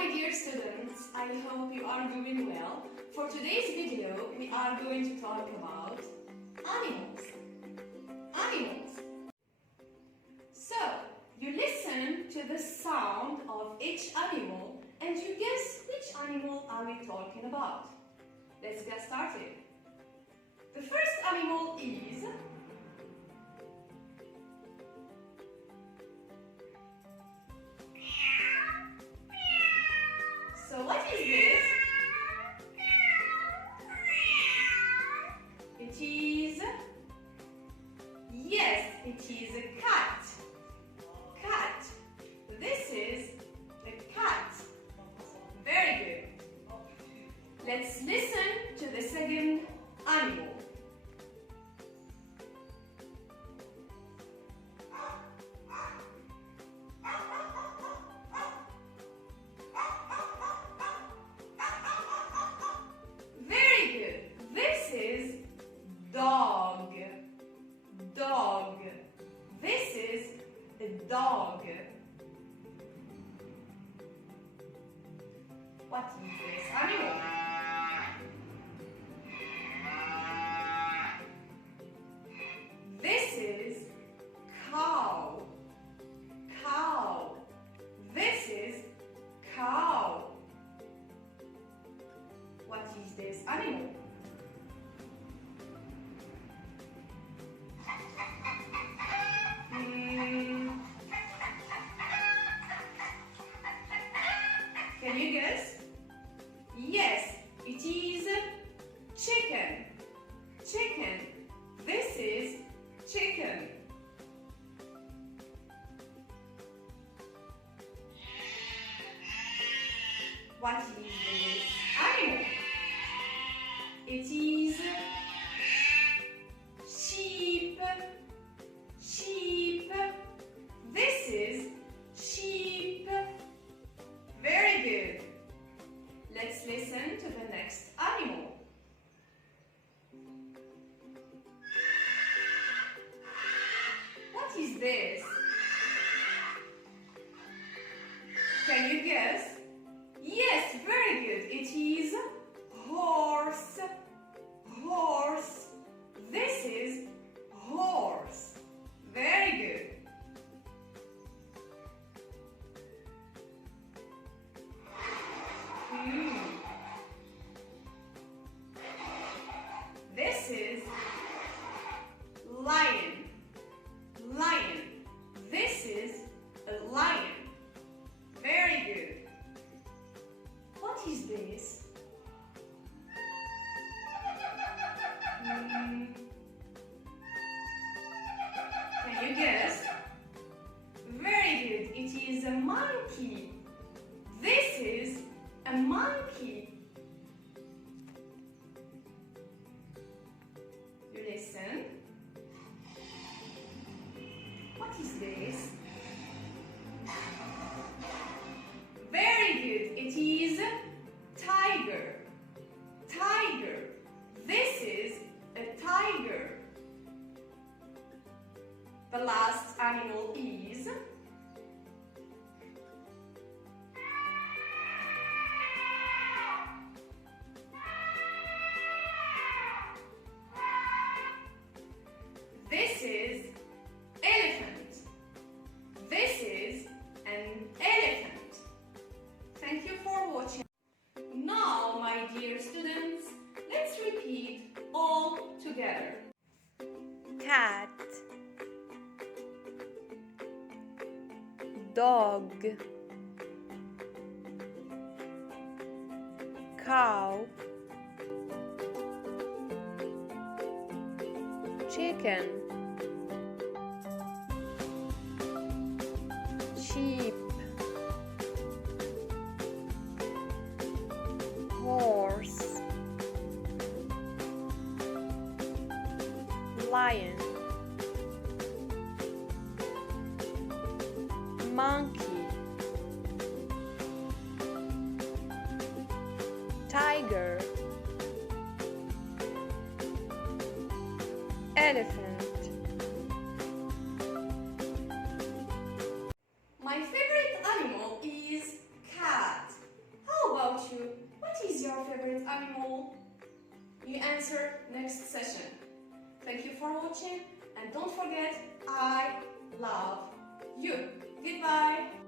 my dear students, I hope you are doing well. For today's video, we are going to talk about animals. Animals. So, you listen to the sound of each animal and you guess which animal are we talking about. Let's get started. The first animal is so what is this? It is, yes, it is a cat. Cat. This is a cat. Very good. Let's listen to the second animal. Very good. This is dog. Dog. This is a dog. What is this animal? This is cow. Cow. This is cow. What is this animal? Can you guess? Yes, it is chicken. Chicken. This is chicken. What is this animal? It is sheep. Sheep. This is sheep. Very good. Let's listen to the next animal. What is this? Can you guess? Yes, very good. It is horse. Horse. This is horse. Very good. This is lion. Lion. This is a lion. Very good. What is this? Can you guess? Very good. It is a monkey. This is a monkey. You listen. What is this? Very good. It is tiger. Tiger. This is a tiger. The last animal is this is elephant. This is an elephant. Thank you for watching. Now, my dear students, let's repeat all together. Cat, dog, cow, chicken, sheep, horse, lion, monkey, tiger, elephant. My favorite animal is cat. answer next session. Thank you for watching and don't forget, I love you. Goodbye.